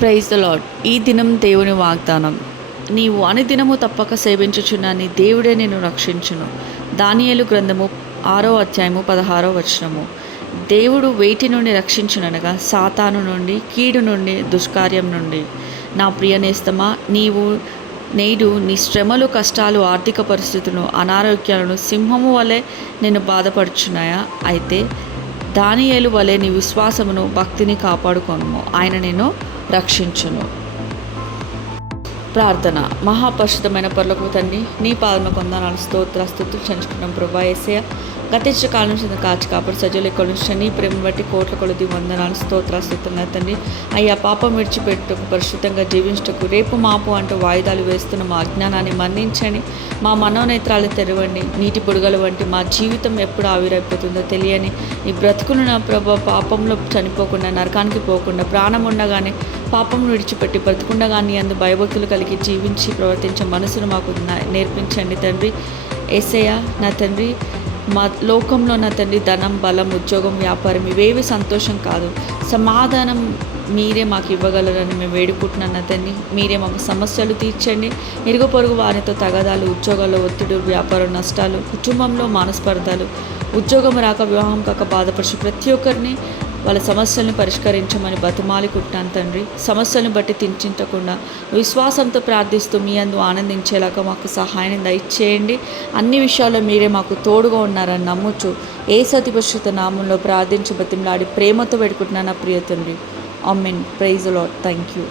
Praise the lord. ఈ దినం దేవుని వాగ్దానం. నీవు అనుదినము తప్పక సేవించుచున్న నీ దేవుడే నిన్ను రక్షించును. దానియేలు గ్రంథము 6వ అధ్యాయము 16వ వచనము. దేవుడు వేటి నుండి రక్షించుననగా సాతాను నుండి, కీడు నుండి, దుష్కార్యం నుండి. నా ప్రియ నేస్తమా, నీవు నేడు నీ శ్రమలు, కష్టాలు, ఆర్థిక పరిస్థితులను, అనారోగ్యాలను సింహము వలె నిన్ను బాధపడుచున్నాయా? అయితే దానియేలు వలె నీ విశ్వాసమును, భక్తిని కాపాడుకొనుము. ఆయన నిన్ను రక్షించును. ప్రార్థన. మహాపరిశుద్ధమైన పరలోకపు తండ్రి, నీ పాదములకు వందనాలు, స్తుతులు చెల్లించుకున్నాం ప్రభా. యేసయ్య, గతించిన కాలం నుంచి కాచి కాపాడు సజీవులు ఇక్కడ నుంచి నీ ప్రేమను బట్టి కోట్ల కొలది వందనాలు, స్తుతులు తండ్రి. అయ్యా, పాపం విడిచిపెట్టుటకు, పరిశుద్ధంగా జీవించటకు, రేపు మాపు అంటూ వాయిదాలు వేస్తున్న మా అజ్ఞానాన్ని మన్నించండి. మా మనోనేత్రాలు తెరవండి. నీటి పొడుగల వంటి మా జీవితం ఎప్పుడు ఆవిరైపోతుందో తెలియని ఈ బ్రతుకును నా ప్రభా, పాపంలో చనిపోకుండా, నరకానికి పోకుండా, ప్రాణం ఉండగానే పాపం విడిచిపెట్టి బ్రతుకుండగాని అందు భయభక్తులు కలిగి జీవించి ప్రవర్తించే మనసును మాకు నేర్పించండి తండ్రి. యేసయ్య నా తండ్రి, మా లోకంలో నా తండ్రి ధనం, బలం, ఉద్యోగం, వ్యాపారం ఇవేవి సంతోషం కాదు, సమాధానం మీరే మాకు ఇవ్వగలరని మేము వేడుకుంటున్నాను నా తండ్రి. మీరే మాకు సమస్యలు తీర్చండి. ఇరుగు పొరుగు వారితో తగాదాలు, ఉద్యోగాల్లో ఒత్తిడి, వ్యాపార నష్టాలు, కుటుంబంలో మనస్పర్ధలు, ఉద్యోగం రాక, వివాహం కాక బాధపరిచి ప్రతి ఒక్కరిని వాళ్ళ సమస్యలను పరిష్కరించమని బతిమాలుకుంటున్నాను తండ్రి. సమస్యలను బట్టి చింతించకుండా విశ్వాసంతో ప్రార్థిస్తూ మీ అందు ఆనందించేలాగా మాకు సహాయాన్ని దయచేయండి. అన్ని విషయాల్లో మీరే మాకు తోడుగా ఉన్నారని నమ్ముచు యేసు అతి పరిశుద్ధ నామంలో ప్రార్థించి బతిమలాడి ప్రేమతో పెట్టుకుంటున్నాను నా ప్రియ తండ్రి. Amen. Praise the Lord. Thank you.